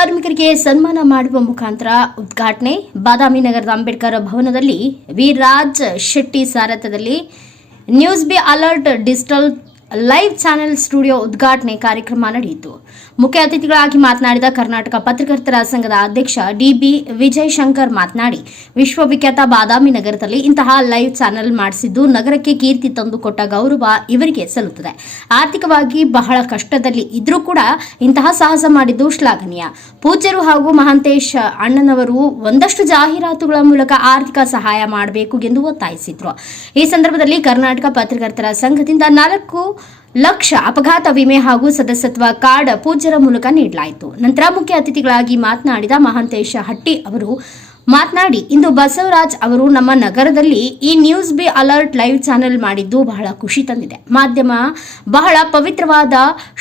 ಕಾರ್ಮಿಕರಿಗೆ ಸನ್ಮಾನ ಮಾಡುವ ಮುಖಾಂತರ ಉದ್ಘಾಟನೆ ಬಾದಾಮಿ ನಗರದ ಅಂಬೇಡ್ಕರ್ ಭವನದಲ್ಲಿ ವೀರರಾಜ್ ಶೆಟ್ಟಿ ಸಾರಥ್ಯದಲ್ಲಿ News B Alert digital live channel studio ಉದ್ಘಾಟನೆ ಕಾರ್ಯಕ್ರಮ ನಡೆಯಿತು. ಮುಖ್ಯ ಅತಿಥಿಗಳಾಗಿ ಮಾತನಾಡಿದ ಕರ್ನಾಟಕ ಪತ್ರಕರ್ತರ ಸಂಘದ ಅಧ್ಯಕ್ಷ ಡಿಬಿ ವಿಜಯ್ ಶಂಕರ್ ಮಾತನಾಡಿ, ವಿಶ್ವವಿಖ್ಯಾತ ಬಾದಾಮಿ ನಗರದಲ್ಲಿ ಇಂತಹ ಲೈವ್ ಚಾನೆಲ್ ಮಾಡಿಸಿದ್ದು ನಗರಕ್ಕೆ ಕೀರ್ತಿ ತಂದುಕೊಟ್ಟ ಗೌರವ ಇವರಿಗೆ ಸಲ್ಲುತ್ತದೆ. ಆರ್ಥಿಕವಾಗಿ ಬಹಳ ಕಷ್ಟದಲ್ಲಿ ಇದ್ರೂ ಕೂಡ ಇಂತಹ ಸಾಹಸ ಮಾಡಿದ್ದು ಶ್ಲಾಘನೀಯ. ಪೂಜ್ಯರು ಹಾಗೂ ಮಹಾಂತೇಶ್ ಅಣ್ಣನವರು ಒಂದಷ್ಟು ಜಾಹೀರಾತುಗಳ ಮೂಲಕ ಆರ್ಥಿಕ ಸಹಾಯ ಮಾಡಬೇಕು ಎಂದು ಒತ್ತಾಯಿಸಿದ್ರು. ಈ ಸಂದರ್ಭದಲ್ಲಿ ಕರ್ನಾಟಕ ಪತ್ರಕರ್ತರ ಸಂಘದಿಂದ 4 ಲಕ್ಷ ಅಪಘಾತ ವಿಮೆ ಹಾಗೂ ಸದಸ್ಯತ್ವ ಕಾರ್ಡ್ ಪೂಜ್ಯರ ಮೂಲಕ ನೀಡಲಾಯಿತು. ನಂತರ ಮುಖ್ಯ ಅತಿಥಿಗಳಾಗಿ ಮಾತನಾಡಿದ ಮಹಾಂತೇಶ ಹಟ್ಟಿ ಅವರು ಮಾತನಾಡಿ, ಇಂದು ಬಸವರಾಜ್ ಅವರು ನಮ್ಮ ನಗರದಲ್ಲಿ ಈ news B alert live channel ಮಾಡಿದ್ದು ಬಹಳ ಖುಷಿ ತಂದಿದೆ. ಮಾಧ್ಯಮ ಬಹಳ ಪವಿತ್ರವಾದ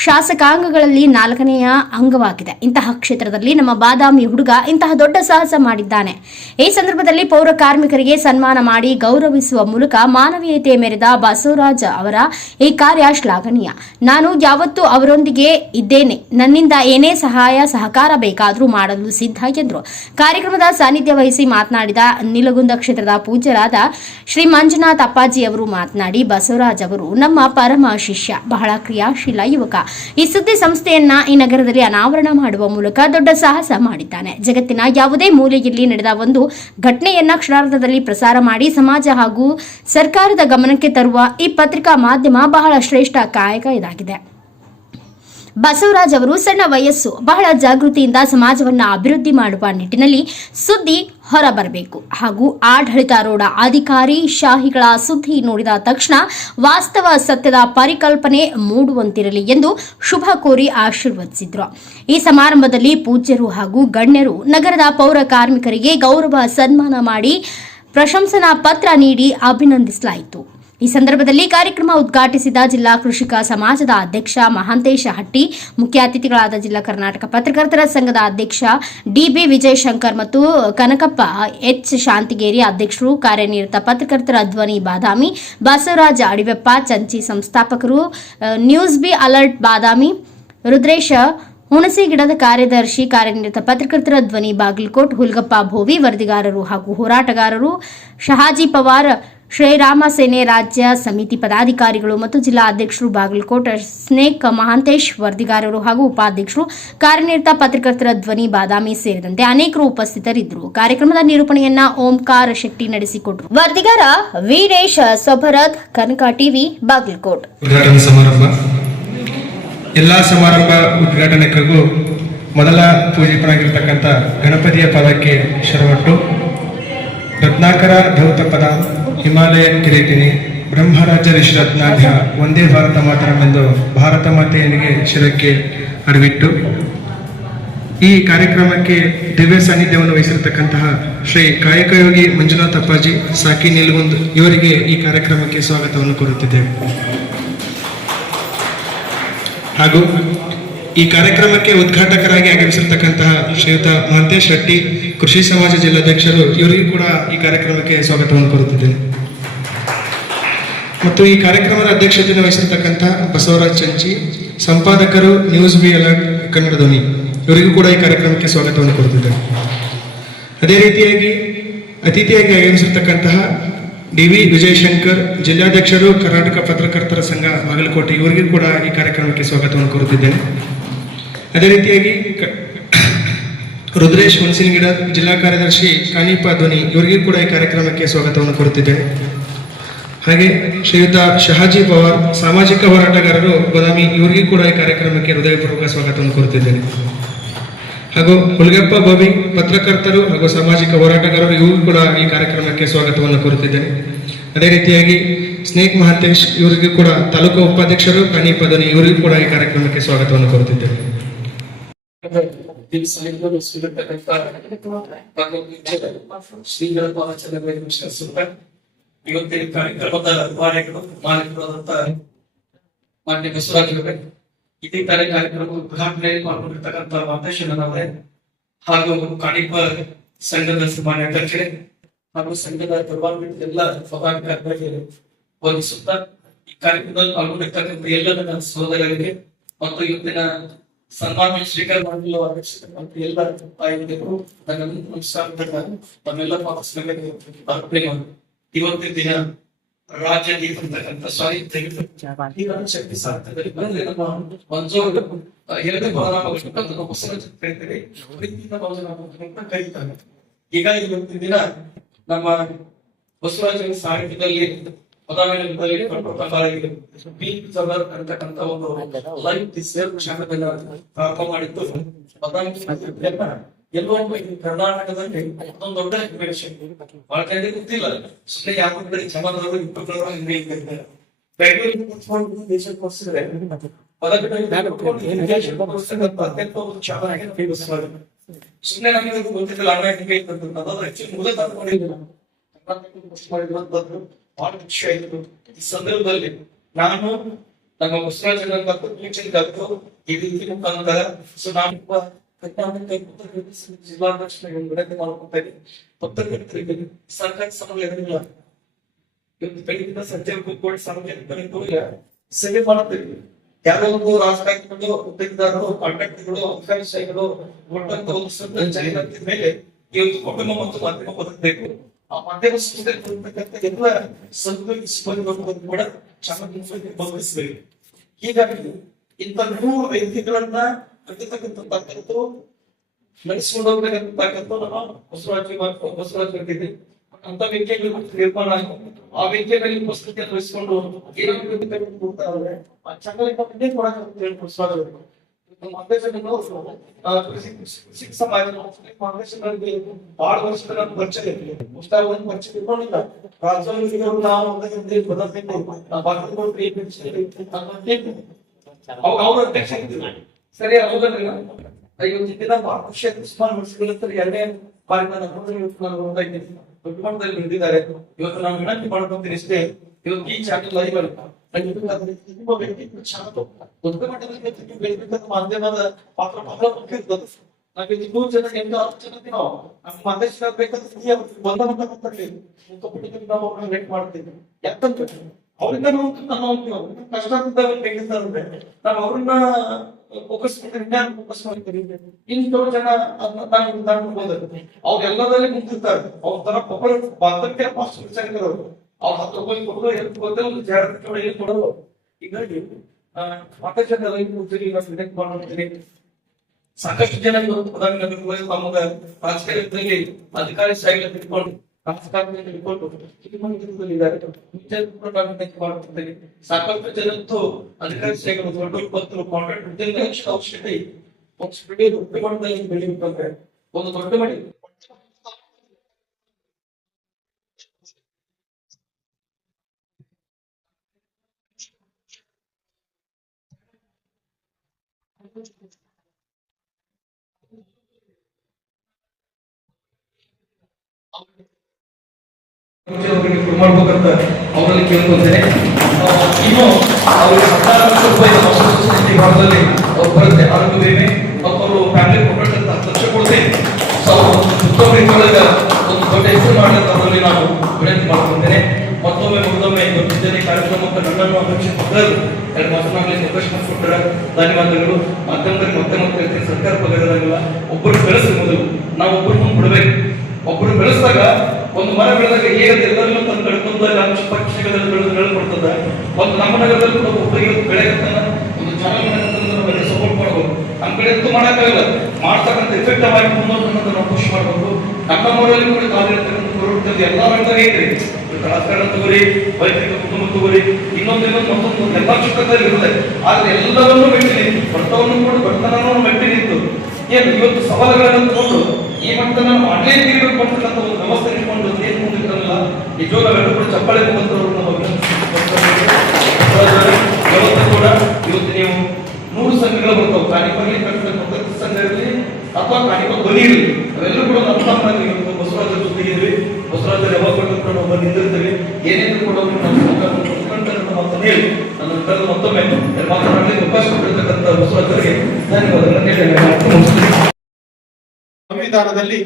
ಶಾಸಕಾಂಗಗಳಲ್ಲಿ 4ನೆಯ ಅಂಗವಾಗಿದೆ. ಇಂತಹ ಕ್ಷೇತ್ರದಲ್ಲಿ ನಮ್ಮ ಬಾದಾಮಿ ಹುಡುಗ ಇಂತಹ ದೊಡ್ಡ ಸಾಹಸ ಮಾಡಿದ್ದಾನೆ. ಈ ಸಂದರ್ಭದಲ್ಲಿ ಪೌರ ಕಾರ್ಮಿಕರಿಗೆ ಸನ್ಮಾನ ಮಾಡಿ ಗೌರವಿಸುವ ಮೂಲಕ ಮಾನವೀಯತೆ ಮೆರೆದ ಬಸವರಾಜ್ ಅವರ ಈ ಕಾರ್ಯ ಶ್ಲಾಘನೀಯ. ನಾನು ಯಾವತ್ತೂ ಅವರೊಂದಿಗೆ ಇದ್ದೇನೆ. ನನ್ನಿಂದ ಏನೇ ಸಹಾಯ ಸಹಕಾರ ಬೇಕಾದರೂ ಮಾಡಲು ಸಿದ್ಧ ಎಂದರು. ಕಾರ್ಯಕ್ರಮದ ಸಾನ್ನಿಧ್ಯ ವಹಿಸಿ ಮಾತನಾಡಿದ ನೀಲಗುಂದ ಕ್ಷೇತ್ರದ ಪೂಜ್ಯರಾದ ಶ್ರೀ ಮಂಜುನಾಥ್ ಅಪ್ಪಾಜಿ ಅವರು ಮಾತನಾಡಿ, ಬಸವರಾಜ್ ಅವರು ನಮ್ಮ ಪರಮ ಶಿಷ್ಯ, ಬಹಳ ಕ್ರಿಯಾಶೀಲ ಯುವಕ. ಈ ಸುದ್ದಿ ಸಂಸ್ಥೆಯನ್ನ ಈ ನಗರದಲ್ಲಿ ಅನಾವರಣ ಮಾಡುವ ಮೂಲಕ ದೊಡ್ಡ ಸಾಹಸ ಮಾಡಿದ್ದಾನೆ. ಜಗತ್ತಿನ ಯಾವುದೇ ಮೂಲೆಯಲ್ಲಿ ನಡೆದ ಒಂದು ಘಟನೆಯನ್ನ ಕ್ಷಣಾರ್ಧದಲ್ಲಿ ಪ್ರಸಾರ ಮಾಡಿ ಸಮಾಜ ಹಾಗೂ ಸರ್ಕಾರದ ಗಮನಕ್ಕೆ ತರುವ ಈ ಪತ್ರಿಕಾ ಮಾಧ್ಯಮ ಬಹಳ ಶ್ರೇಷ್ಠ ಕಾಯಕ ಇದಾಗಿದೆ. ಬಸವರಾಜ್ ಅವರು ಸಣ್ಣ ವಯಸ್ಸು, ಬಹಳ ಜಾಗೃತಿಯಿಂದ ಸಮಾಜವನ್ನು ಅಭಿವೃದ್ಧಿ ಮಾಡುವ ನಿಟ್ಟಿನಲ್ಲಿ ಸುದ್ದಿ ಹೊರಬರಬೇಕು ಹಾಗೂ ಆಡಳಿತಾರೂಢ ಅಧಿಕಾರಿ ಶಾಹಿಗಳ ಸುದ್ದಿ ನೋಡಿದ ತಕ್ಷಣ ವಾಸ್ತವ ಸತ್ಯದ ಪರಿಕಲ್ಪನೆ ಮೂಡುವಂತಿರಲಿ ಎಂದು ಶುಭ ಕೋರಿ ಆಶೀರ್ವದಿಸಿದ್ರು. ಈ ಸಮಾರಂಭದಲ್ಲಿ ಪೂಜ್ಯರು ಹಾಗೂ ಗಣ್ಯರು ನಗರದ ಪೌರ ಕಾರ್ಮಿಕರಿಗೆ ಗೌರವ ಸನ್ಮಾನ ಮಾಡಿ ಪ್ರಶಂಸನಾ ಪತ್ರ ನೀಡಿ ಅಭಿನಂದಿಸಲಾಯಿತು. ಈ ಸಂದರ್ಭದಲ್ಲಿ ಕಾರ್ಯಕ್ರಮ ಉದ್ಘಾಟಿಸಿದ ಜಿಲ್ಲಾ ಕೃಷಿಕ ಸಮಾಜದ ಅಧ್ಯಕ್ಷ ಮಹಾಂತೇಶ ಹಟ್ಟಿ, ಮುಖ್ಯ ಅತಿಥಿಗಳಾದ ಜಿಲ್ಲಾ ಕರ್ನಾಟಕ ಪತ್ರಕರ್ತರ ಸಂಘದ ಅಧ್ಯಕ್ಷ ಡಿಬಿ ವಿಜಯ್ ಶಂಕರ್ ಮತ್ತು ಕನಕಪ್ಪ ಎಚ್ ಶಾಂತಿಗೇರಿ ಅಧ್ಯಕ್ಷರು, ಕಾರ್ಯನಿರತ ಪತ್ರಕರ್ತರ ಧ್ವನಿ ಬಾದಾಮಿ ಬಸವರಾಜ ಅಡಿವೆಪ್ಪ ಚಂಚಿ ಸಂಸ್ಥಾಪಕರು, News B Alert Badami Rudresha Hunasigidad ಕಾರ್ಯದರ್ಶಿ, ಕಾರ್ಯನಿರತ ಪತ್ರಕರ್ತರ ಧ್ವನಿ ಬಾಗಲಕೋಟ್ ಹುಲ್ಗಪ್ಪ ಭೋವಿ, ವರದಿಗಾರರು ಹಾಗೂ ಹೋರಾಟಗಾರರು ಶಹಾಜಿ ಪವಾರ್, ಶ್ರೀರಾಮ ಸೇನೆ ರಾಜ್ಯ ಸಮಿತಿ ಪದಾಧಿಕಾರಿಗಳು ಮತ್ತು ಜಿಲ್ಲಾ ಅಧ್ಯಕ್ಷರು ಬಾಗಲಕೋಟ್ ಸ್ನೇಕ್ ಮಹಾಂತೇಶ್, ವರದಿಗಾರರು ಹಾಗೂ ಉಪಾಧ್ಯಕ್ಷರು, ಕಾರ್ಯನಿರತ ಪತ್ರಕರ್ತರ ಧ್ವನಿ ಬಾದಾಮಿ ಸೇರಿದಂತೆ ಅನೇಕರು ಉಪಸ್ಥಿತರಿದ್ದರು. ಕಾರ್ಯಕ್ರಮದ ನಿರೂಪಣೆಯನ್ನ ಓಂಕಾರ ಶೆಟ್ಟಿ ನಡೆಸಿಕೊಟ್ಟರು. ವರದಿಗಾರ ವೀರೇಶ್ ಸೊಬರದ್, ಕನಕ ಟಿವಿ, ಬಾಗಲಕೋಟ್. ಎಲ್ಲಾ ಸಮಾರಂಭ ಉದ್ಘಾಟನೆಗೂ ಮೊದಲ ಪೂಜಕನಾಗಿರ್ತಕ್ಕಂಥ ಗಣಪತಿಯ ಪದಕ್ಕೆ ಶರವಟ್ಟು, ರತ್ನಾಕರ ಧೌತ ಪದ ಹಿಮಾಲಯ ಕಿರೀಟಿನಿ ಬ್ರಹ್ಮರಾಜ್ಯ ಋಷಿರತ್ನಾಭ್ಯ ಒಂದೇ ಭಾರತ ಮಾತರಮೆಂದು ಭಾರತ ಮಾತೆಯನಿಗೆ ಶಿರಕ್ಕೆ ಅಡವಿಟ್ಟು ಈ ಕಾರ್ಯಕ್ರಮಕ್ಕೆ ದಿವ್ಯ ಸಾನ್ನಿಧ್ಯವನ್ನು ವಹಿಸಿರ್ತಕ್ಕಂತಹ ಶ್ರೀ ಕಾಯಕಯೋಗಿ ಮಂಜುನಾಥ್ ಅಪ್ಪಾಜಿ ಸಾಕಿ ನಿಲ್ಗುಂದ್ ಇವರಿಗೆ ಈ ಕಾರ್ಯಕ್ರಮಕ್ಕೆ ಸ್ವಾಗತವನ್ನು ಕೋರುತ್ತಿದ್ದೇವೆ. ಹಾಗೂ ಈ ಕಾರ್ಯಕ್ರಮಕ್ಕೆ ಉದ್ಘಾಟಕರಾಗಿ ಆಗಮಿಸಿರ್ತಕ್ಕಂತಹ ಶ್ರೀಯುತ ಮಹಾಂತೇಶ್ ಶೆಟ್ಟಿ, ಕೃಷಿ ಸಮಾಜ ಜಿಲ್ಲಾಧ್ಯಕ್ಷರು, ಇವರಿಗೂ ಕೂಡ ಈ ಕಾರ್ಯಕ್ರಮಕ್ಕೆ ಸ್ವಾಗತವನ್ನು ಕೋರುತ್ತಿದ್ದೇನೆ. ಮತ್ತು ಈ ಕಾರ್ಯಕ್ರಮದ ಅಧ್ಯಕ್ಷತೆಯನ್ನು ವಹಿಸಿರ್ತಕ್ಕಂತಹ ಬಸವರಾಜ್ ಚಂಚಿ, ಸಂಪಾದಕರು ನ್ಯೂಸ್ ಬಿ ಅಲರ್ಟ್ ಕನ್ನಡ ಧ್ವನಿ, ಇವರಿಗೂ ಕೂಡ ಈ ಕಾರ್ಯಕ್ರಮಕ್ಕೆ ಸ್ವಾಗತವನ್ನು ಕೋರುತ್ತಿದ್ದೇನೆ. ಅದೇ ರೀತಿಯಾಗಿ ಅತಿಥಿಯಾಗಿ ಆಗಮಿಸಿರ್ತಕ್ಕಂತಹ ಡಿವಿ ವಿಜಯ್ ಶಂಕರ್, ಜಿಲ್ಲಾಧ್ಯಕ್ಷರು ಕರ್ನಾಟಕ ಪತ್ರಕರ್ತರ ಸಂಘ ಬಾಗಲಕೋಟೆ, ಇವರಿಗೂ ಕೂಡ ಈ ಕಾರ್ಯಕ್ರಮಕ್ಕೆ ಸ್ವಾಗತವನ್ನು ಕೋರುತ್ತಿದ್ದೇನೆ. ಅದೇ ರೀತಿಯಾಗಿ ರುದ್ರೇಶ್ ಹುಣಸಿನಗಿಡ, ಜಿಲ್ಲಾ ಕಾರ್ಯದರ್ಶಿ ಕಾನಿಪ ಧ್ವನಿ, ಇವರಿಗೂ ಕೂಡ ಈ ಕಾರ್ಯಕ್ರಮಕ್ಕೆ ಸ್ವಾಗತವನ್ನು ಕೋರುತ್ತಿದ್ದೇನೆ. ಹಾಗೆ ಶ್ರೀಯುತ ಶಹಾಜಿ ಪವಾರ್, ಸಾಮಾಜಿಕ ಹೋರಾಟಗಾರರು ಬಾದಾಮಿ, ಇವರಿಗೂ ಕೂಡ ಈ ಕಾರ್ಯಕ್ರಮಕ್ಕೆ ಹೃದಯಪೂರ್ವಕ ಸ್ವಾಗತವನ್ನು ಕೋರುತ್ತಿದ್ದೇನೆ. ಹಾಗೂ ಹುಲ್ಗಪ್ಪ ಬೋಬಿ, ಪತ್ರಕರ್ತರು ಹಾಗೂ ಸಾಮಾಜಿಕ ಹೋರಾಟಗಾರರು, ಇವರಿಗೂ ಕೂಡ ಈ ಕಾರ್ಯಕ್ರಮಕ್ಕೆ ಸ್ವಾಗತವನ್ನು ಕೋರುತ್ತಿದ್ದೇನೆ. ಅದೇ ರೀತಿಯಾಗಿ ಸ್ನೇಕ್ ಮಹಾಂತೇಶ್, ಇವರಿಗೂ ಕೂಡ ತಾಲೂಕು ಉಪಾಧ್ಯಕ್ಷರು ಕಾನಿಪ ಧ್ವನಿ, ಇವರಿಗೂ ಕೂಡ ಈ ಕಾರ್ಯಕ್ರಮಕ್ಕೆ ಸ್ವಾಗತವನ್ನು ಕೋರುತ್ತಿದ್ದೇನೆ. ಇವತ್ತಿನ ಕಾರ್ಯಕ್ರಮದ ಮಾಲೀಕರಾದಂತ ಮಾನ್ಯ ಬಸವರಾಜ್, ಇದೇ ಕಾರ್ಯಕ್ರಮ ಉದ್ಘಾಟನೆ ಮಾಡಿಕೊಂಡಿರ್ತಕ್ಕಂಥ ಮಹಂತೇಶಣ್ಣನವರೇ ಹಾಗೂ ಕಾಣಿಪ ಸಂಘದ ಮಾನ್ಯ ಅಧ್ಯಕ್ಷರೇ ಹಾಗೂ ಸಂಘದ ಗೌರವಾನ್ವಿತ ಎಲ್ಲ ಪದಾಧಿಕಾರಿಗಳಿಗೆ ವಂದಿಸುತ್ತಾ ಈ ಕಾರ್ಯಕ್ರಮದಲ್ಲಿ ಪಾಲ್ಗೊಂಡಿರ್ತಕ್ಕಂಥ ಎಲ್ಲ ನನ್ನ ಸಹೋದರರಿಗೆ ಮತ್ತು ಇವತ್ತಿನ ಸನ್ಮಾನ ಸ್ವೀಕಾರ ಮಾಡಲು ಅಧ್ಯಕ್ಷರು ಎಲ್ಲ ತಾಯಿಯರು ನನ್ನ ನಮಸ್ಕಾರ ತಮ್ಮೆಲ್ಲ ಅರ್ಪಣೆ ಮಾಡಿ ಇವತ್ತಿನ ದಿನ ರಾಜ್ಯದಲ್ಲಿ ಇರ್ತಕ್ಕಂಥ ಸಾಹಿತ್ಯ ಶಕ್ತಿ ಸಾರ್ಥಕದಲ್ಲಿ ಬಂದ್ರೆ ನಮ್ಮ ಮಂಜೂರು ಎರಡು ಬದಲಾವಣೆಗಳು ಕರೀತಾರೆ. ಹೀಗಾಗಿ ಇವತ್ತಿನ ದಿನ ನಮ್ಮ ಬಸವರಾಜ ಸಾಹಿತ್ಯದಲ್ಲಿ ಅಂತಕ್ಕಂಥ ಒಂದು ಲೈವ್ ಪ್ರಾರಂಭ ಮಾಡಿದ್ದು ಎಲ್ಲೋ ಕರ್ನಾಟಕದಲ್ಲಿ ಒಂದು ದೊಡ್ಡ ಎಕ್ಸ್ಪಿರೇಷನ್ ಬಹಳ ಜನರಿಗೆ ಗೊತ್ತಿಲ್ಲ. ಸುಮ್ಮನೆ ಯಾವ ಜಮಾನದವರು ಬೆಂಗಳೂರಿಗೆ ಕೂತ್ಕೊಂಡು ದೇಶ ತೋರಿಸಿದ್ರೆ ಸುಮ್ಮನೆ ನಮಗೆ ಗೊತ್ತಿಲ್ಲ ಬಹಳ ವಿಷಯ ಇತ್ತು. ಈ ಸಂದರ್ಭದಲ್ಲಿ ನಾನು ನಮ್ಮ ಬಸವರಾಜ ಈ ರೀತಿ ಮುಖಾಂತರ ಜಿಲ್ಲಾಧ್ಯಕ್ಷರಿಗೆ ವಿನಂತಿ ಮಾಡ್ಕೊಳ್ತೇನೆ. ಪತ್ರಕರ್ತರಿಗೆ ಸರ್ಕಾರಿ ಸಮಯಗಳಿಲ್ಲ, ಇವತ್ತು ಬೆಳಗಿನ ಸಂಜೆ ಕೂತ್ಕೊಂಡು ಸಾರ್ವಜನಿಕರಿಗೂ ಸೇವೆ ಮಾಡುತ್ತೇವೆ. ಯಾರೋ ಒಂದು ರಾಜಕಾರಣಿಗಳು, ಉದ್ಯೋಗದಾರರು, ಕಾಂಟ್ರಾಕ್ಟ್ಗಳು, ಅಧಿಕಾರಿಗಳು ಕೊಟ್ಟಂತ ಒಂದು ಜಾಹೀರಾತಿನ ಮೇಲೆ ಇವತ್ತು ಕುಟುಂಬ ಮತ್ತು ಮಾಧ್ಯಮ ಬದುಕಬೇಕು. ಆ ಮಾಧ್ಯಮ ಸಂಸ್ಥೆಗಳಿರ್ತಕ್ಕಂಥ ಎಲ್ಲ ಸದ್ವಿನಿಯೋಗ ಕೂಡ ಚೆನ್ನಾಗಿ ಗಮನಿಸಬೇಕು. ಹೀಗಾಗಿ ಇಂಥ 100 ವ್ಯಕ್ತಿಗಳನ್ನ ಕಟ್ಟಿರ್ತಕ್ಕಂಥದ್ದು ನಡೆಸಿಕೊಂಡು ಹೋಗ್ಬೇಕಂತಕ್ಕಂಥ ನಮ್ಮ ಬಸವರಾಜ್ ವ್ಯಕ್ತಿ ಅಂತ ವ್ಯಕ್ತಿಗಳು ನಿರ್ಮಾಣ ಆ ವ್ಯಕ್ತಿಗಳಿಗೆ ಉಪಸ್ಥಿತಿಯನ್ನು ವಹಿಸಿಕೊಂಡು ಏನಾದ್ರೆ ಆ ಚೆನ್ನಾಗಿ ಕೊಡಕ್ಕೆ ಬಸವರಾಜ್ ಫೌಂಡೇಶನ್ಗಳಿಗೆ ಬಹಳ ವರ್ಷಗಳ ಪರಿಚಯ ಪುಸ್ತಕ ಒಂದು ಪರಿಚಯ ಇಟ್ಕೊಂಡಿಲ್ಲ. ಅವ್ರ ಅಧ್ಯಕ್ಷ ಸರಿ ಹೌದಲ್ರಿ. ಇವತ್ತಿನ ಬಹಳ ಖುಷಿ ಸುಮಾರು ವರ್ಷಗಳ ಎರಡನೇ ಬಾರಿ ನಾನು ದೊಡ್ಡ ಮಟ್ಟದಲ್ಲಿ ಬೆಳೆದಿದ್ದಾರೆ. ಇವತ್ತು ನಾನು ವಿನಂತಿ ಮಾಡ್ಕೊಂತೀನಿ ಇಷ್ಟೇ, ಇವತ್ತು ಈ ಚಾನಲ್ ಲೈವ್ ತುಂಬಾ ವ್ಯಕ್ತಿತ್ವ ದೊಡ್ಡ ಮಟ್ಟದಲ್ಲಿ ಬೆಳಿಬೇಕಂತ ಮಾಧ್ಯಮದ ಪಾತ್ರ ಬಹಳ ಮುಖ್ಯ ಇರ್ತದೆ. ನಾವ್ 100 ಜನ 8 ಜನ ನಾವು ನಮ್ಮ ಮಾದೇಶ ಬೇಕಂತ ಬಂದ ನಾವು ಅವ್ರನ್ನ ವೇಟ್ ಮಾಡ್ತೀವಿ. ಯಾಕಂದ್ರೆ ಅವರಿಂದ ನಾವು ಕಷ್ಟದಿಂದ ಬೆಳೆದಿದ್ದಾರೆ. ನಾವು ಅವ್ರನ್ನ ಫೋಕಸ್ ಮಾಡ್ತೀವಿ. ಇನ್ನು ಜನ ಅವ್ರೆಲ್ಲದಲ್ಲಿ ಮುಂದಿರ್ತಾರೆ. ಅವ್ರ ತರ ಬಾಂಧವ್ಯ ವಿಚಾರಕರವರು ಅವ್ರ ಹತ್ರ ಹೋಗಿ ಕೊಡೋದು ಎಲ್ಲಿ ಒಂದು ಜಾಗೃತಿ ಕೊಡೋದು. ಹೀಗಾಗಿ ಸಾಕಷ್ಟು ಜನ ಇವತ್ತು ಪ್ರಧಾನಮಂತ್ರಿ ತಮ್ಮ ರಾಜಕೀಯದಲ್ಲಿ ಅಧಿಕಾರಿ ಸ್ಥಾಯಿಗಳನ್ನು ಇಟ್ಕೊಂಡು ರಾಜಕಾರಣದಲ್ಲಿ ಇಟ್ಕೊಂಡು ಮಾಡುತ್ತಿದ್ದೇನೆ. ಸಾಕಷ್ಟು ಜನಂತೂ ಅಧಿಕಾರಿ ಸ್ಥಾಯಿಗಳು ದೊಡ್ಡ ಬಂದರು ಕಾಂಟ್ರಾಕ್ಟ್ ಅವಶ್ಯಕತೆ ಬೆಳೆಯಬೇಕಂದ್ರೆ ಒಂದು ದೊಡ್ಡ ಮಟ್ಟ ಮಾಡ್ಬೇಕಂತ ಅವರಲ್ಲಿ ಕೇಳ್ಕೊಳ್ತೇನೆ. ಇನ್ನು ಅವ್ರಿಗೆ 16 ಲಕ್ಷ ರೂಪಾಯಿ ಭಾಗದಲ್ಲಿ ಅವ್ರು ಬರುತ್ತೆ ಆರೋಗ್ಯ ವಿಮೆ ಮತ್ತು ಅವರು ಫ್ಯಾಮಿಲಿ ಪ್ರೊಟೆಕ್ಟ್ ಅಂತ 10 ಲಕ್ಷ ಕೊಡ್ತೇನೆ. ಸೊ ಉತ್ತಮ ರೀತಿಯೊಳಗ ಒಂದು ದೊಡ್ಡ ಹೆಸರು ಮಾಡಲಿಕ್ಕೆ ಅವರಲ್ಲಿ ನಾನು ವಿನಂತಿ ಮಾಡ್ಕೊಳ್ತೇನೆ. ಮತ್ತೊಮ್ಮೆ ಇವತ್ತಿನ ಕಾರ್ಯಕ್ರಮಕ್ಕೆ ನನ್ನನ್ನು ಅಧ್ಯಕ್ಷ ಎರಡು ಮಾತನಾಡಲಿಕ್ಕೆ ಅವಕಾಶ ಮಾಡಿಕೊಟ್ಟರೆ ಧನ್ಯವಾದಗಳು. ಮಾಧ್ಯಮದಲ್ಲಿ ಮತ್ತೆ ಸರ್ಕಾರ ಪದಗಳಾಗಿಲ್ಲ, ಒಬ್ಬರು ಬೆಳೆಸಿ ಮೊದಲು ನಾವು ಒಬ್ಬರು ಬಿಡಬೇಕು. ಒಬ್ಬರು ಬೆಳೆಸಿದಾಗ ಒಂದು ಮರ ಬೆಳೆದಾಗ ಹೇಗೆ ಎಲ್ಲರನ್ನೂ ತಂದು ಬೆಳ್ಕೊಂಡ ಪಕ್ಷಿಗಳಲ್ಲಿ ಬೆಳೆಕೊಡ್ತದ. ಒಂದು ನಮ್ಮ ನಗರದಲ್ಲಿ ಕೂಡ ಒಬ್ಬರಿಗೆ ಬೆಳೆಗತ್ತನ ಒಂದು ಚೆನ್ನಾಗಿ ಸಪೋರ್ಟ್ ಮಾಡಬಹುದು. ನಮ್ಮ ಕಡೆ ಎಂತೂ ಮಾಡೋಕ್ಕಾಗಲ್ಲ, ಮಾಡ್ತಕ್ಕಂಥ ಎಫೆಕ್ಟಿವ್ ಆಗಿ ಮುಂದೋಟನ್ನು ನಾವು ಖುಷಿ ಮಾಡಬಹುದು. ನಮ್ಮ ಊರಲ್ಲಿ ಕೂಡ ಕಾರ್ಯರತಕ್ಕಂಥ ಎಲ್ಲಾ ರಂಗದಾಗ ಐತ್ರಿ. ರಾಜಕಾರಣ ತಗೋರಿ, ವೈಯಕ್ತಿಕ ಕುಟುಂಬ ತಗೋರಿ, ಇನ್ನೊಂದು ಮತ್ತೊಂದು ಎಲ್ಲ ಕ್ಷೇತ್ರದಲ್ಲಿ ಇರುತ್ತೆ. ಆದ್ರೆ ಎಲ್ಲವನ್ನೂ ಮೆಟ್ಟಿ ನಿಂತು ಬಡತವನ್ನು ಕೂಡ ಬಡತನವನ್ನು ಮೆಟ್ಟಿ ನಿಂತು ಏನು ಇವತ್ತು ಸವಾಲುಗಳನ್ನು ತಗೊಂಡು ಈ ಮಟ್ಟನ ಮಾಡಲೇ ತೀರಬೇಕು ಅಂತಕ್ಕಂಥ ಒಂದು ವ್ಯವಸ್ಥೆ ಇಟ್ಕೊಂಡು ಏನು ಮುಂದಿರಲ್ಲ. ನಿಜವಾಗ ಅವೆಲ್ಲರೂ ಕೂಡ ಚಪ್ಪಾಳೆ ಬಂದವರು ವ್ಯವಸ್ಥೆ ಕೂಡ ಇವತ್ತು ನೀವು 100 ಸಂಘಗಳು ಬರ್ತಾವೆ. ಕಾಣಿಪಲ್ಲಿ ಕಟ್ಟಡ ಸಂಘ ಇರಲಿ ಅಥವಾ ಕಾಣಿಪಲ್ ಧ್ವನಿ ಇರಲಿ, ಅವೆಲ್ಲರೂ ಕೂಡ ನಮ್ಮ ಇವತ್ತು ಬಸವರಾಜ ಜೊತೆಗಿದ್ವಿ. ಬಸವರಾಜರು ಯಾವಾಗ ಕೂಡ ನಾವು ಬಂದಿರ್ತೇವೆ. ಏನೇನು ಕೂಡ ಹೇಳಿ ನನ್ನ ಮತ್ತೊಮ್ಮೆ ಮಾತನಾಡಲಿಕ್ಕೆ ಅವಕಾಶ ಕೊಟ್ಟಿರ್ತಕ್ಕಂಥ ಬಸವರಾಜರಿಗೆ ಧನ್ಯವಾದಗಳನ್ನು ಹೇಳಿ ಸಂವಿಧಾನದಲ್ಲಿ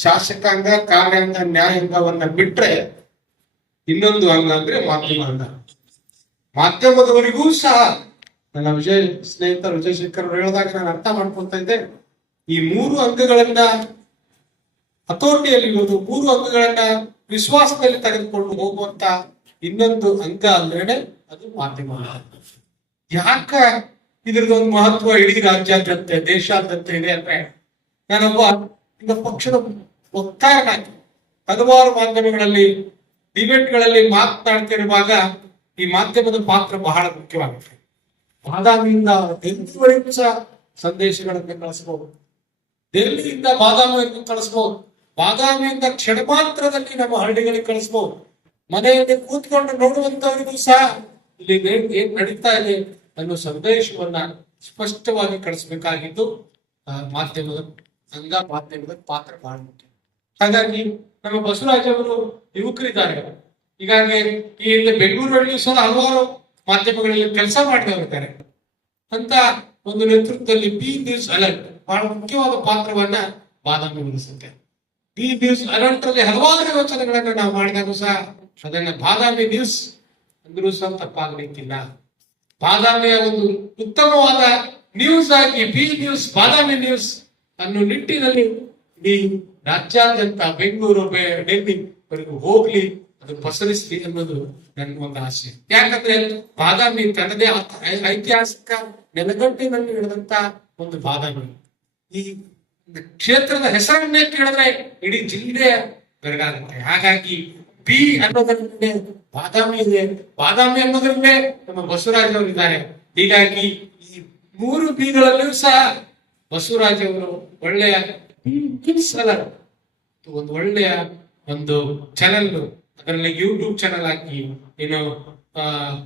ಶಾಸಕಾಂಗ, ಕಾರ್ಯಾಂಗ, ನ್ಯಾಯಾಂಗವನ್ನ ಬಿಟ್ರೆ ಇನ್ನೊಂದು ಅಂಗ ಅಂದ್ರೆ ಮಾಧ್ಯಮ ಅಂಗ. ಮಾಧ್ಯಮದವರಿಗೂ ಸಹ ನನ್ನ ವಿಜಯ್ ಸ್ನೇಹಿತರು ವಿಜಯ್ ಶೇಖರ್ ಅವರು ಹೇಳಿದಾಗ ನಾನು ಅರ್ಥ ಮಾಡ್ಕೊಳ್ತಾ ಇದ್ದೆ, ಈ 3 ಅಂಗಗಳನ್ನ ಹತೋಟಿಯಲ್ಲಿ ಇರುವುದು, 3 ಅಂಗಗಳನ್ನ ವಿಶ್ವಾಸದಲ್ಲಿ ತೆಗೆದುಕೊಂಡು ಹೋಗುವಂತ ಇನ್ನೊಂದು ಅಂಗ ಅಂದ್ರೆ ಅದು ಮಾಧ್ಯಮ. ಯಾಕ ಇದ್ರದೊಂದು ಮಹತ್ವ ಇಡೀ ರಾಜ್ಯಾದ್ಯಂತ ದೇಶಾದ್ಯಂತ ಇದೆ ಅಂದ್ರೆ, ನಾನೊಬ್ಬ ಈಗ ಪಕ್ಷದ ವಕ್ತಾರನಾಗಿ ಹಲವಾರು ಮಾಧ್ಯಮಗಳಲ್ಲಿ ಡಿಬೇಟ್ಗಳಲ್ಲಿ ಮಾತನಾಡ್ತಿರುವಾಗ ಈ ಮಾಧ್ಯಮದ ಪಾತ್ರ ಬಹಳ ಮುಖ್ಯವಾಗುತ್ತೆ. ಬಾದಾಮಿಯಿಂದ ಡೆಲ್ಲಿವರೆಗೂ ಸಹ ಸಂದೇಶಗಳನ್ನು ಕಳಿಸಬಹುದು, ಡೆಲ್ಲಿಯಿಂದ ಬಾದಾಮಿಯನ್ನು ಕಳಿಸಬಹುದು, ಬಾದಾಮಿಯಿಂದ ಕ್ಷಣ ಮಾತ್ರದಲ್ಲಿ ನಮ್ಮ ಹಳ್ಳಿಗಳಿಗೆ ಕಳಿಸಬಹುದು. ಮನೆಯಲ್ಲಿ ಕೂತ್ಕೊಂಡು ನೋಡುವಂತವರಿಗೂ ಸಹ ಇಲ್ಲಿ ಏನ್ ನಡೀತಾ ಇದೆ ಅನ್ನೋ ಸಂದೇಶವನ್ನ ಸ್ಪಷ್ಟವಾಗಿ ಕಳಿಸಬೇಕಾಗಿದ್ದು ಮಾಧ್ಯಮದ ಅಂಗ, ಮಾಧ್ಯಮದ ಪಾತ್ರ ಬಹಳ ಮುಖ್ಯ. ಹಾಗಾಗಿ ನಮ್ಮ ಬಸವರಾಜ್ ಅವರು ಯುವಕರಿದ್ದಾರೆ. ಹೀಗಾಗಿ ಈ ಹಿಂದೆ ಬೆಂಗಳೂರಲ್ಲಿ ಸಹ ಹಲವಾರು ಮಾಧ್ಯಮಗಳಲ್ಲಿ ಕೆಲಸ ಮಾಡಿದವರಿದ್ದಾರೆ. ಅಂತ ಒಂದು ನೇತೃತ್ವದಲ್ಲಿ ಬಿ ನ್ಯೂಸ್ ಅಲರ್ಟ್ ಬಹಳ ಮುಖ್ಯವಾದ ಪಾತ್ರವನ್ನ ಬಾದಾಮಿ ವಹಿಸುತ್ತೆ. ಬಿ ನ್ಯೂಸ್ ಅಲರ್ಟ್ ಅಲ್ಲಿ ಹಲವಾರು ಯೋಚನೆಗಳನ್ನ ನಾವು ಮಾಡಿದಾಗ ಸಹ ಅದನ್ನ ಬಾದಾಮಿ ನ್ಯೂಸ್ ಅಂದ್ರೂ ಸಹ ತಪ್ಪಾಗಲಿಕ್ಕಿಲ್ಲ. ಬಾದಾಮಿಯ ಒಂದು ಉತ್ತಮವಾದ ನ್ಯೂಸ್ ಆಗಿ ಬಿ ನ್ಯೂಸ್, ಬಾದಾಮಿ ನ್ಯೂಸ್ ಅನ್ನೋ ನಿಟ್ಟಿನಲ್ಲಿ ಈ ರಾಜ್ಯಾದ್ಯಂತ ಬೆಂಗಳೂರು, ಡೆಲ್ಲಿವರೆಗೂ ಹೋಗ್ಲಿ, ಅದು ಪಸರಿಸ್ಲಿ ಅನ್ನೋದು ನನ್ನ ಒಂದು ಆಸೆ. ಯಾಕಂದ್ರೆ ಬಾದಾಮಿ ತನ್ನದೇ ಐತಿಹಾಸಿಕ ನೆಲಗಟ್ಟಿನಲ್ಲಿ ನಡೆದಂತ ಒಂದು ಬಾದಾಮಿ. ಈ ಕ್ಷೇತ್ರದ ಹೆಸರನ್ನೇ ಕೇಳಿದ್ರೆ ಇಡೀ ಜಿಲ್ಲೆ ಬೆರಗಾಗುತ್ತೆ. ಹಾಗಾಗಿ ಬಿ ಅನ್ನೋದರಲ್ಲೇ ಬಾದಾಮಿ ಇದೆ, ಬಾದಾಮಿ ಅನ್ನೋದ್ರಲ್ಲೇ ನಮ್ಮ ಬಸವರಾಜ್ ಅವರು ಇದ್ದಾರೆ. ಹೀಗಾಗಿ ಈ 3 ಬಿಗಳಲ್ಲೂ ಸಹ ಬಸವರಾಜ್ ಅವರು ಒಳ್ಳೆಯ ಒಂದು ಒಳ್ಳೆಯ ಒಂದು ಚಾನೆಲ್, ಅದರಲ್ಲಿ ಯೂಟ್ಯೂಬ್ ಚಾನೆಲ್ ಹಾಕಿ ಏನು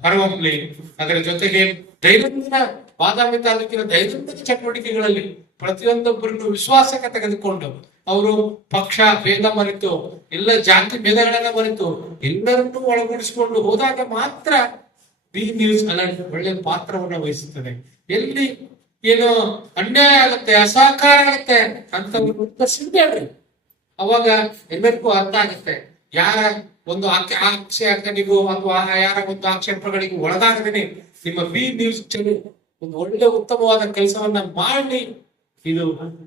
ಹೊರಹೊಮ್ಮಲಿ, ಅದರ ಜೊತೆಗೆ ದೈನಂದಿನ ಬಾದಾಮಿ ತಾಲೂಕಿನ ದೈನಂದಿನ ಚಟುವಟಿಕೆಗಳಲ್ಲಿ ಪ್ರತಿಯೊಂದೊಬ್ಬರನ್ನು ವಿಶ್ವಾಸಕ್ಕೆ ತೆಗೆದುಕೊಂಡು ಅವರು ಪಕ್ಷ ಭೇದ ಮರೆತು, ಎಲ್ಲ ಜಾತಿ ಭೇದಗಳನ್ನ ಮರೆತು ಎಲ್ಲರನ್ನೂ ಒಳಗೂಡಿಸಿಕೊಂಡು ಹೋದಾಗ ಮಾತ್ರ ಬಿ ನ್ಯೂಸ್ ಅಲರ್ಟ್ ಒಳ್ಳೆ ಪಾತ್ರವನ್ನು ವಹಿಸುತ್ತದೆ. ಎಲ್ಲಿ ಏನು ಅನ್ಯಾಯ ಆಗುತ್ತೆ, ಅಸಹಕಾರ ಆಗುತ್ತೆ ಅಂತ ಸಿಂಧಿ ಅವಾಗ ಎಲ್ಲರಿಗೂ ಅರ್ಥ ಆಗುತ್ತೆ. ಯಾರ ಒಂದು ಆಕ್ಷೇಪಗಳಿಗೂ ಅಥವಾ ಯಾರ ಒಂದು ಆಕ್ಷೇಪಗಳಿಗೂ ಒಳಗಾಗದೇನೆ ನಿಮ್ಮ ಬಿ ನ್ಯೂಸ್ ಚಾನೆಲ್ ಒಂದು ಒಳ್ಳೆ ಉತ್ತಮವಾದ ಕೆಲಸವನ್ನ ಮಾಡಿ ಇದು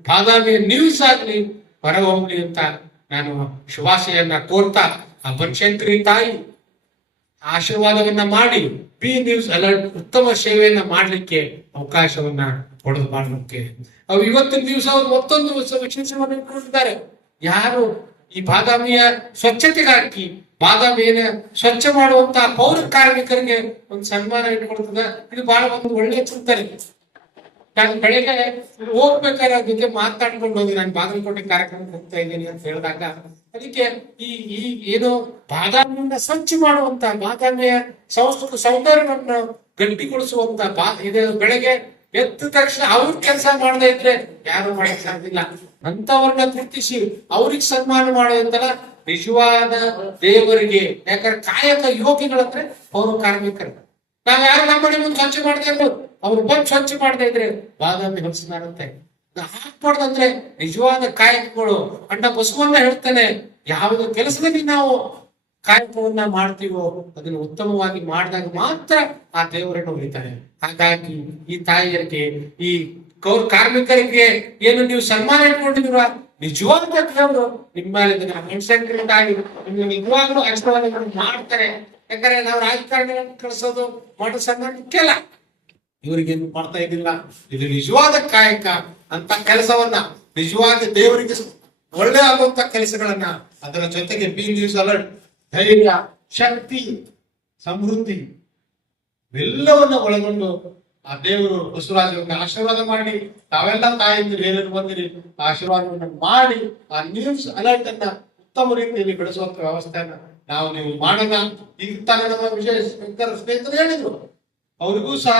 ಬಾದಾಮಿಯ ನ್ಯೂಸ್ ಆಗ್ಲಿ ಹೊರಹೊಮ್ಮಲಿ ಅಂತ ನಾನು ಶುಭಾಶಯನ್ನ ಕೋರ್ತಾ ಆ ಬನಶಂಕರಿ ತಾಯಿ ಆಶೀರ್ವಾದವನ್ನ ಮಾಡಿ ಬಿ ನ್ಯೂಸ್ ಅಲರ್ಟ್ ಉತ್ತಮ ಸೇವೆಯನ್ನ ಮಾಡ್ಲಿಕ್ಕೆ ಅವಕಾಶವನ್ನ ಕೊಡೋದು ಮಾಡಲಿಕ್ಕೆ. ಅವು ಇವತ್ತಿನ ದಿವಸ ಅವರು ಮತ್ತೊಂದು ವಿಶೇಷವನ್ನು ಇಟ್ಕೊಂಡಿದ್ದಾರೆ. ಯಾರು ಈ ಬಾದಾಮಿಯ ಸ್ವಚ್ಛತೆಗಾಗಿ ಬಾದಾಮಿಯನ್ನ ಸ್ವಚ್ಛ ಮಾಡುವಂತ ಪೌರ ಕಾರ್ಮಿಕರಿಗೆ ಒಂದು ಸನ್ಮಾನ ಇಟ್ಕೊಡ್ತದ. ಇದು ಬಹಳ ಒಂದು ಒಳ್ಳೆಯ ಚಿಂತನೆ. ನಾನು ಬೆಳಗ್ಗೆ ಹೋಗ್ಬೇಕಾದ್ರೆ ಅವ್ರ ಜೊತೆ ಮಾತಾಡ್ಕೊಂಡು ಹೋಗಿ ನಾನು ಬಾಗಲಕೋಟೆ ಕಾರ್ಯಕ್ರಮಕ್ಕೆ ಹೋಗ್ತಾ ಇದ್ದೀನಿ ಅಂತ ಹೇಳಿದಾಗ ಅದಕ್ಕೆ ಈ ಏನು ಬಾದಾಮಿಯನ್ನ ಸ್ವಚ್ಛ ಮಾಡುವಂತ, ಬಾದಾಮಿಯ ಸೌಂದರ್ಯವನ್ನು ಗಟ್ಟಿಗೊಳಿಸುವಂತ ಬೆಳಗ್ಗೆ ಎದ್ದ ತಕ್ಷಣ ಅವ್ರ ಕೆಲಸ ಮಾಡದೇ ಇದ್ರೆ ಯಾರು ಮಾಡಕ್ ಸಾಧ್ಯ ಇಲ್ಲ. ಅಂತವ್ರನ್ನ ಗುರುತಿಸಿ ಅವ್ರಿಗೆ ಸನ್ಮಾನ ಮಾಡೋದಂತಲ್ಲ ನಿಜವಾದ ದೇವರಿಗೆ. ಯಾಕಂದ್ರೆ ಕಾಯಕ ಯೋಗಿಗಳಂದ್ರೆ ಪೌರ ಕಾರ್ಮಿಕರು. ನಾವ್ ಯಾರು ನಮ್ಮ ಮನೆ ಮುಂದೆ ಸ್ವಚ್ಛ ಮಾಡದೇ ಇರ್ಬೋದು, ಅವ್ರು ಬಂದು ಸ್ವಚ್ಛ ಮಾಡದೇ ಇದ್ರೆ ಬಾದಾಮಿ ಹೊಲಸಿನಾರಂತೆ ಹಾಕ್ಬಾರ್ದಂದ್ರೆ ನಿಜವಾದ ಕಾಯಕಗಳು. ಅಣ್ಣ ಬಸವಣ್ಣ ಹೇಳ್ತಾನೆ, ಯಾವುದೇ ಕೆಲಸದಲ್ಲಿ ನಾವು ಕಾಯಕವನ್ನ ಮಾಡ್ತೀವೋ ಅದನ್ನು ಉತ್ತಮವಾಗಿ ಮಾಡಿದಾಗ ಮಾತ್ರ ಆ ದೇವರನ್ನು ಉಳಿತಾರೆ. ಹಾಗಾಗಿ ಈ ತಾಯಿಯರಿಗೆ, ಈ ಕಾರ್ಮಿಕರಿಗೆ ಏನು ನೀವು ಸನ್ಮಾನ ಇಟ್ಕೊಂಡಿದ್ದೀರ, ನಿಜವಾದ ದೇವರು ನಿಮ್ಮ ಮನುಷ್ಯಂಕರ ತಾಯಿ ನಿಮ್ಗೆ ನಿಜವಾಗ್ಲೂ ಆಶೀರ್ವಾದ ಮಾಡ್ತಾರೆ. ಯಾಕಂದ್ರೆ ನಾವು ರಾಜಕಾರಣಿಗಳನ್ನು ಕಳಿಸೋದು ಮಾಡೋ ಸನ್ಮಾನಕ್ಕೆಲ್ಲ ಇವರಿಗೇನು ಮಾಡ್ತಾ ಇದ್ದಿಲ್ಲ. ಇದು ನಿಜವಾದ ಕಾಯಕ ಅಂತ ಕೆಲಸವನ್ನ, ನಿಜವಾದ ದೇವರಿಗೆ ಒಳ್ಳೆ ಆಗುವಂತ ಕೆಲಸಗಳನ್ನ, ಅದರ ಜೊತೆಗೆ ಬಿ ನ್ಯೂಸ್ ಅಲರ್ಟ್ ಧೈರ್ಯ, ಶಕ್ತಿ, ಸಮೃದ್ಧಿ ಎಲ್ಲವನ್ನ ಒಳಗೊಂಡು ಆ ದೇವರು ಬಸವರಾಜರನ್ನ ಆಶೀರ್ವಾದ ಮಾಡಿ ತಾವೆಲ್ಲ ತಾಯಿಂದ ಬೇರೆಯವರು ಬಂದಿರಿ ಆಶೀರ್ವಾದವನ್ನು ಮಾಡಿ ಆ ನ್ಯೂಸ್ ಅಲರ್ಟ್ ಅನ್ನ ಉತ್ತಮ ರೀತಿಯಲ್ಲಿ ಬೆಳೆಸುವಂತ ವ್ಯವಸ್ಥೆಯನ್ನ ನೀವು ಮಾಡೋಣ. ಈಗ ತಾನೇ ನಮ್ಮ ವಿಜಯ ಸ್ನೇಹಿತರು ಹೇಳಿದ್ರು, ಅವ್ರಿಗೂ ಸಹ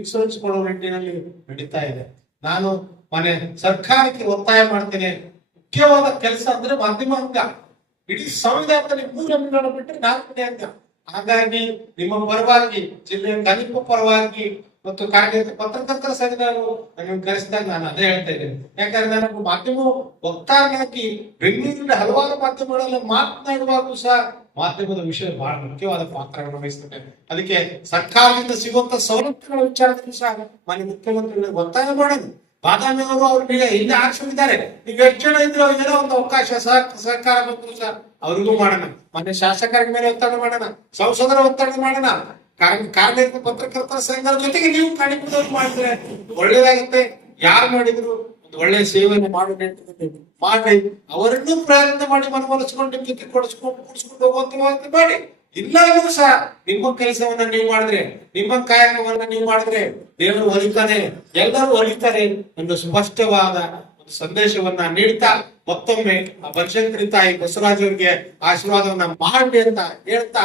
ಇನ್ಶೂರೆನ್ಸ್ ಕೊಡೋ ನಿಟ್ಟಿನಲ್ಲಿ ನಡೀತಾ ಇದೆ. ನಾನು ಮನೆ ಸರ್ಕಾರಕ್ಕೆ ಒತ್ತಾಯ ಮಾಡ್ತೇನೆ, ಮುಖ್ಯವಾದ ಕೆಲಸ ಅಂದ್ರೆ ಮಾಧ್ಯಮ ಅಂಗ. ಇಡೀ ಸಂವಿಧಾನದಲ್ಲಿ 3 ಅಂಗಗಳನ್ನು ಬಿಟ್ಟರೆ 4ನೇ ಅಂಗ. ಹಾಗಾಗಿ ನಿಮ್ಮ ಪರವಾಗಿ, ಜಿಲ್ಲೆಯ ಕನಿಪ ಪರವಾಗಿ ಮತ್ತು ಪತ್ರಕರ್ತರ ಸಂಘದವರು ನನ್ನನ್ನು ಕರೆಸಿದಾಗ ನಾನು ಅದೇ ಹೇಳ್ತಾ ಇದ್ದೇನೆ. ಯಾಕಂದ್ರೆ ನಾನು ಮಾಧ್ಯಮ ವಕ್ತಾರನಾಗಿ ಬೆಂಗಳೂರಿನ ಹಲವಾರು ಮಾಧ್ಯಮಗಳಲ್ಲಿ ಮಾತನಾಡುವಾಗೂ ಸಹ ಮಾಧ್ಯಮದ ವಿಷಯ ಬಹಳ ಮುಖ್ಯವಾದ ಪಾತ್ರವನ್ನು ವಹಿಸ್ತದೆ. ಅದಕ್ಕೆ ಸರ್ಕಾರದಿಂದ ಸಿಗುವಂತ ಸವಲತ್ತುಗಳ ವಿಚಾರದಲ್ಲಿ ಸಹ ಮಾನ್ಯ ಮುಖ್ಯಮಂತ್ರಿಗಳಿಗೆ ಒತ್ತಾಯ ಮಾಡೋದು. ಬಾದಾಮಿ ಅವರು ಅವ್ರಿಗೆ ಹಿಂದೆ ಆರಿಸಿದ್ದಾರೆ. ಈಗ ಎಷ್ಟು ಜನ ಇದ್ರು ಏನೋ ಒಂದು ಅವಕಾಶ ಸರ್ಕಾರ ಬಂದ್ರು ಸಹ ಅವ್ರಿಗೂ ಮಾಡೋಣ. ಮೊನ್ನೆ ಶಾಸಕರ ಮೇಲೆ ಒತ್ತಡ ಮಾಡೋಣ, ಸಂಸದರ ಒತ್ತಡ ಮಾಡೋಣ, ಕಾರ್ಮಿಕ ಪತ್ರಕರ್ತರ ಸಂಘದ ಜೊತೆಗೆ ನೀವು ಕಾಣಿಕೆ ಮಾಡಿದ್ರೆ ಒಳ್ಳೇದಾಗುತ್ತೆ. ಯಾರು ಮಾಡಿದ್ರು ಒಂದು ಒಳ್ಳೆ ಸೇವೆಯನ್ನು ಮಾಡಿ ಅವರನ್ನು ಪ್ರಯತ್ನ ಮಾಡಿ ಮನವೊಲಿಸಿಕೊಂಡು ನಿಮ್ ಜೊತೆ ಕೂಡಿಸ್ಕೊಂಡು ಹೋಗುವಂತ ಮಾಡಿ. ಇಲ್ಲಾದ್ರೂ ಸಹ ನಿಮ್ಮ ಕೆಲಸವನ್ನ ನೀವು ಮಾಡಿದ್ರೆ, ನಿಮ್ಮ ಕಾಯಕವನ್ನ ನೀವು ಮಾಡಿದ್ರೆ ದೇವರು ಒಲಿತಾನೆ, ಎಲ್ಲರೂ ಒಲಿತಾರೆ ಎಂದು ಸ್ಪಷ್ಟವಾದ ಒಂದು ಸಂದೇಶವನ್ನ ನೀಡ್ತಾ ಮತ್ತೊಮ್ಮೆ ಆ ಬನಶಂಕರಿ ತಾಯಿ ಬಸವರಾಜ್ ಅವರಿಗೆ ಆಶೀರ್ವಾದವನ್ನ ಮಾಡಿ ಅಂತ ಹೇಳ್ತಾ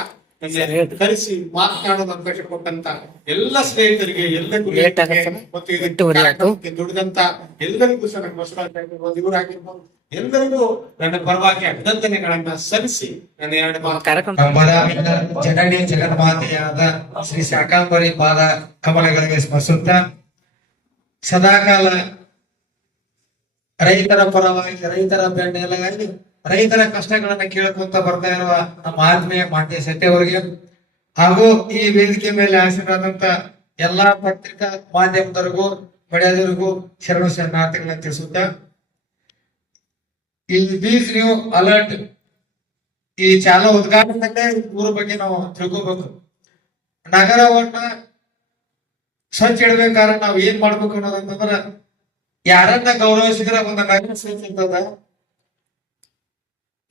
ಕರೆಸಿ ಮಾತನಾಡೋದು ಅವಕಾಶ ಕೊಟ್ಟಂತ ಎಲ್ಲ ಸ್ನೇಹಿತರಿಗೆ, ಎಲ್ಲರಿಗೂ ಮತ್ತು ಇದಕ್ಕೆ ದುಡಿದಂತ ಎಲ್ಲರಿಗೂ ಸಹ ನನ್ನ ಬಸವರಾಜ್ ಆಗಿರ್ಬೋದು, ಇವರಾಗಿರ್ಬೋದು, ಎಲ್ಲರಿಗೂ ನನ್ನ ಪರವಾಗಿ ಅಭಿನಂದನೆಗಳನ್ನ ಸಲ್ಲಿಸಿ ನನ್ನ ಎರಡು ಬಾದಾಮಿಯ ಜನನಿ ಜಗನ್ಮಾತೆಯಾದ ಶ್ರೀ ಶಾಕಾಂಬರಿ ಪಾದ ಕಮಲಗಳಿಗೆ ಸ್ಮರಿಸುತ್ತಾ ಸದಾಕಾಲ ರೈತರ ಪರವಾಗಿ, ರೈತರ ಬೆನ್ನೆಲುಬಾಗಿ, ರೈತರ ಕಷ್ಟಗಳನ್ನ ಕೇಳ್ಕೊಂತ ಬರ್ತಾ ಇರುವ ನಮ್ಮ ಆತ್ಮೀಯ ಮಾನ್ಯ ಸತ್ಯ ಅವರಿಗೆ ಹಾಗೂ ಈ ವೇದಿಕೆ ಮೇಲೆ ಆಸೀನರಾದಂತ ಎಲ್ಲಾ ಪತ್ರಿಕಾ ಮಾಧ್ಯಮದವರಿಗೂ ಬಡಿಯೋದರಿಗೂ ಶರಣು ಶರಣಾರ್ಥಿಗಳನ್ನ ತಿಳಿಸುತ್ತಾ ಈ ಬೀಸ್ ನ್ಯೂ ಅಲರ್ಟ್ ಈ ಚಾಲೋ ಉದ್ಘಾಟನೆಯಲ್ಲೇ ಊರ ಬಗ್ಗೆ ನಾವು ತಿಳ್ಕೋಬೇಕು. ನಗರವನ್ನ ಸ್ವಚ್ಛ ಇಡ್ಬೇಕಾದ್ರೆ ನಾವ್ ಏನ್ ಮಾಡ್ಬೇಕು ಅನ್ನೋದಂತಂದ್ರ ಯಾರನ್ನ ಗೌರವಿಸಿದ್ರೆ ಒಂದು ನಗರ ಸ್ವಚ್ಛ ಇರ್ತದ.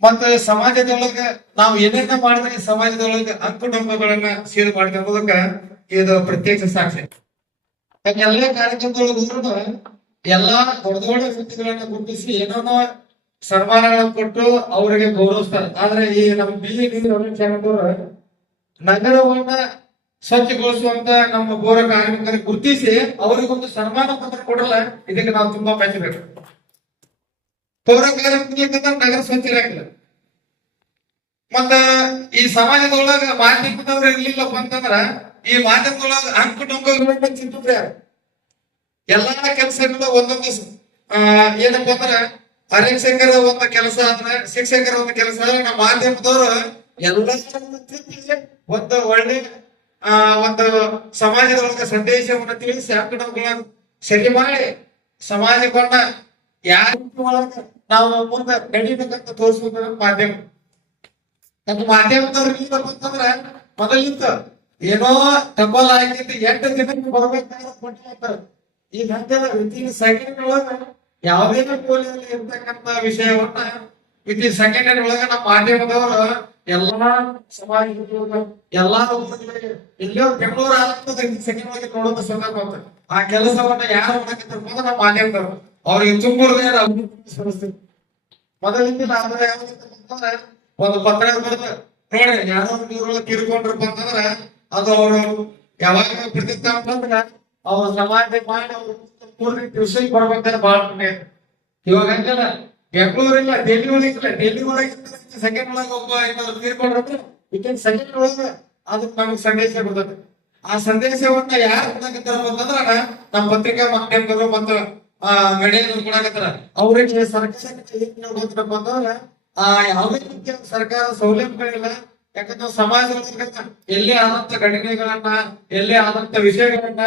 ಮತ್ತೆ ಸಮಾಜದೊಳಗ ನಾವು ಏನೇನ ಮಾಡಿದ್ರೆ ಸಮಾಜದೊಳಗ ಅಂಕುಡೊಂಬಗಳನ್ನ ಸೇರಿ ಮಾಡಿದೆ ಅನ್ನೋದಕ್ಕ ಇದು ಪ್ರತ್ಯಕ್ಷ ಸಾಕ್ಷಿ. ಎಲ್ಲ ಕಾರ್ಯಕ್ರಮದೊಳಗ ಎಲ್ಲಾ ದೊಡ್ಡ ದೊಡ್ಡ ವ್ಯಕ್ತಿಗಳನ್ನ ಗುರುತಿಸಿ ಏನೋ ಸನ್ಮಾನಗಳನ್ನ ಕೊಟ್ಟು ಅವರಿಗೆ ಗೌರವಿಸ್ತಾರೆ. ಆದ್ರೆ ಈ ನಮ್ಮ ನಗರವನ್ನ ಸ್ವಚ್ಛಗೊಳಿಸುವಂತ ನಮ್ಮ ಪೌರ ಕಾರ್ಮಿಕರಿಗೆ ಗುರುತಿಸಿ ಅವರಿಗೊಂದು ಸನ್ಮಾನ ಪತ್ರ ಕೊಡಲ್ಲ. ಇದಕ್ಕೆ ನಾವು ತುಂಬಾ ಮೆಚ್ಚಬೇಕು. ಪೌರ ಕಾರ್ಮಿಕರಿಗೆ ನಗರ ಸ್ವಚ್ಛ ಇರಂಗಿಲ್ಲ. ಮತ್ತ ಈ ಸಮಾಜದೊಳಗ ಮಾಧ್ಯಮದವ್ರು ಇರ್ಲಿಲ್ಲಪ್ಪ ಅಂತಂದ್ರ ಈ ಮಾಧ್ಯಮದೊಳಗ ಅಂಕುಟೊಂಬಗಳನ್ನ ಚಿಂತಿದ್ರೆ ಎಲ್ಲಾ ಕೆಲಸಗಳು ಒಂದೊಂದು ಏನಪ್ಪ ಅಂದ್ರ ಆರಕ್ಷಕರ ಒಂದು ಕೆಲಸ ಆದ್ರೆ, ಶಿಕ್ಷಕರ ಒಂದು ಕೆಲಸ ಆದ್ರೆ, ನಮ್ಮ ಮಾಧ್ಯಮದವರು ಎಲ್ಲ ಒಂದು ಒಳ್ಳೆ ಒಂದು ಸಮಾಜದೊಳಗ ಸಂದೇಶವನ್ನ ತಿಳಿಸಿ ಅಂಕುಡೊಂಬಗಳನ್ನ ಸರಿ ಮಾಡಿ ಸಮಾಜವನ್ನ ಯಾರ ಒಳಗ ನಾವು ಮುಂದೆ ನಡಿಬೇಕಂತ ತೋರಿಸ್ಬೇಕು ಮಾಧ್ಯಮ. ನಮ್ಮ ಮಾಧ್ಯಮದವ್ರು ಇಲ್ಲಪ್ಪ ಅಂತಂದ್ರ ಮೊದಲಿಂದ ಏನೋ ಟಪಾಲ್ ಹಾಕಿದ್ದು 8 ದಿನಕ್ಕೆ ಬರ್ಬೇಕಾದ್ರೆ ಈಗ ವಿತಿನ್ ಸೆಕೆಂಡ್ ಒಳಗ ಯಾವುದೇ ಪೋಲಿಯಲ್ಲಿ ಇರ್ತಕ್ಕಂತ ವಿಷಯವನ್ನ ವಿತಿನ್ ಸೆಕೆಂಡ್ ಒಳಗ ನಮ್ಮ ಮಾಧ್ಯಮದವರು ಎಲ್ಲಾ ಸಮಾಜ ಎಲ್ಲಾ ಎಲ್ಲೋ ಬೆಂಗಳೂರು ಆಗ್ತದೆ ಸೆಕೆಂಡ್ ಒಳಗೆ ನೋಡೋದು ಸಂದರ್ಭ ಆಗ್ತದೆ. ಆ ಕೆಲಸವನ್ನ ಯಾರು ಮಾಡಕ್ಕೆ ನಮ್ಮ ಮಾಧ್ಯಮದವರು ಅವ್ರಿಗೆ ತುಂಬುವುದೇ ಮೊದಲಿಂದ ಒಂದು ಪತ್ರ ಬರ್ತದೆ ನೋಡಿ, ಯಾರೋ ನೀರೊಳಗೆ ತೀರ್ಕೊಂಡ್ರಪ್ಪ ಅಂತಂದ್ರ ಅದು ಅವರು ಯಾವಾಗ ಬಿಡ್ತಿರ್ತ ಅಂತಂದ್ರ ಅವ್ರ ಸಮಾಜ ಮಾಡಿ ಅವ್ರ ತಿಳಿಸಿ ಕೊಡ್ಬೇಕಂದ್ರೆ ಬಹಳ ಪುಣ್ಯ. ಇವಾಗ ಹಂಗಲ್ಲ, ಬೆಂಗಳೂರಿಲ್ಲ ಡೆಲ್ಲಿ ಒಳಗಿಲ್ಲ, ಡೆಲ್ಲಿ ಒಳಗೆ ಸೆಕೆಂಡ್ ಒಳಗೆ ಒಬ್ಬ ಏನಾದ್ರು ತೀರ್ಕೊಂಡ್ರೆ ವಿತಿನ್ ಸೆಕೆಂಡ್ ಒಳಗೆ ಅದಕ್ಕೆ ನಮಗ್ ಸಂದೇಶ ಬರ್ತದೆ. ಆ ಸಂದೇಶವನ್ನ ಯಾರು ಅಂತಂದ್ರ ನಮ್ಮ ಪತ್ರಿಕಾ ಮಾಧ್ಯಮದವರು ಮತ್ತು ಮೀಡಿಯಾದವ್ರು ಕೊಡಕತ್ತಾರ. ಅವ್ರಿಗೆ ಸರ್ಕಾರ ಅಂತಂದ್ರ ಯಾವುದೇ ರೀತಿಯ ಸರ್ಕಾರ ಸೌಲಭ್ಯಗಳಿಲ್ಲ. ಯಾಕಂದ್ರೆ ಸಮಾಜದೊಳಗ ಎಲ್ಲೇ ಆದಂತ ಘಟನೆಗಳನ್ನ, ಎಲ್ಲೇ ಆದಂತ ವಿಷಯಗಳನ್ನ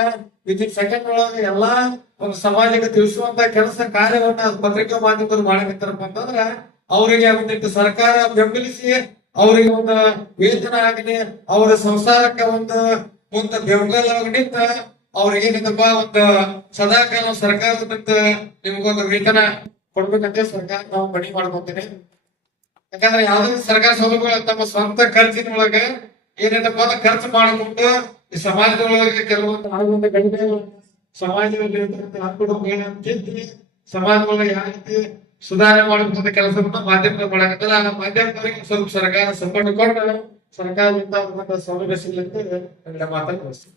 ವಿತಿನ್ ಸೆಕೆಂಡ್ ಒಳಗೆ ಎಲ್ಲಾ ಒಂದು ಸಮಾಜಕ್ಕೆ ತಿಳಿಸುವಂತ ಕೆಲಸ ಕಾರ್ಯವನ್ನ ಪತ್ರಿಕಾ ಮಾಧ್ಯಮದವ್ರು ಮಾಡಕತ್ತಾರಪ್ಪ ಅಂತಂದ್ರ ಅವರಿಗೆ ಒಂದಿಟ್ಟು ಸರ್ಕಾರ ಬೆಂಬಲಿಸಿ ಅವರಿಗೆ ಒಂದು ವೇತನ ಆಗಲಿ, ಅವರ ಸಂಸಾರಕ್ಕೆ ಒಂದು ಬೆಂಬಲ ನಿಂತ ಅವ್ರಿಗೆ ಏನಿದಪ್ಪ ಒಂದು ಸದಾಕಾಲ ಸರ್ಕಾರದಿಂದ ನಿಮ್ಗೊಂದು ವೇತನ ಕೊಡ್ಬೇಕಂತ ಸರ್ಕಾರ ನಾವು ಬಡಿ ಮಾಡ್ಕೊಂತೀನಿ. ಯಾಕಂದ್ರೆ ಯಾವ್ದೇ ಸರ್ಕಾರ ಸೌಲಭ್ಯಗಳು ತಮ್ಮ ಸ್ವಂತ ಖರ್ಚಿನೊಳಗ ಏನಿದಪ್ಪ ಅಂದ್ರೆ ಖರ್ಚು ಮಾಡಿಕೊಂಡು ಈ ಸಮಾಜದೊಳಗೆ ಕೆಲವೊಂದು ಗಡಿಗೆ ಸಮಾಜದಲ್ಲಿ ತಿದ್ದಿ ಸಮಾಜದೊಳಗೆ ಯಾವ ರೀತಿ ಸುಧಾರಣೆ ಮಾಡುವಂತ ಕೆಲಸವನ್ನ ಮಾಧ್ಯಮದ ಮಾಡಕತ್ತಲ್ಲ. ಆ ಮಾಧ್ಯಮದವರಿಗೆ ಸ್ವಲ್ಪ ಸರ್ಕಾರ ಸಪೋರ್ಟ್ ಕೊಟ್ಟು ಸರ್ಕಾರದಿಂದ ಸೌಲಭ್ಯ ಸಿಗ್ಲಿ ಅಂತ ಮಾತಾಡ್ಬೋದು.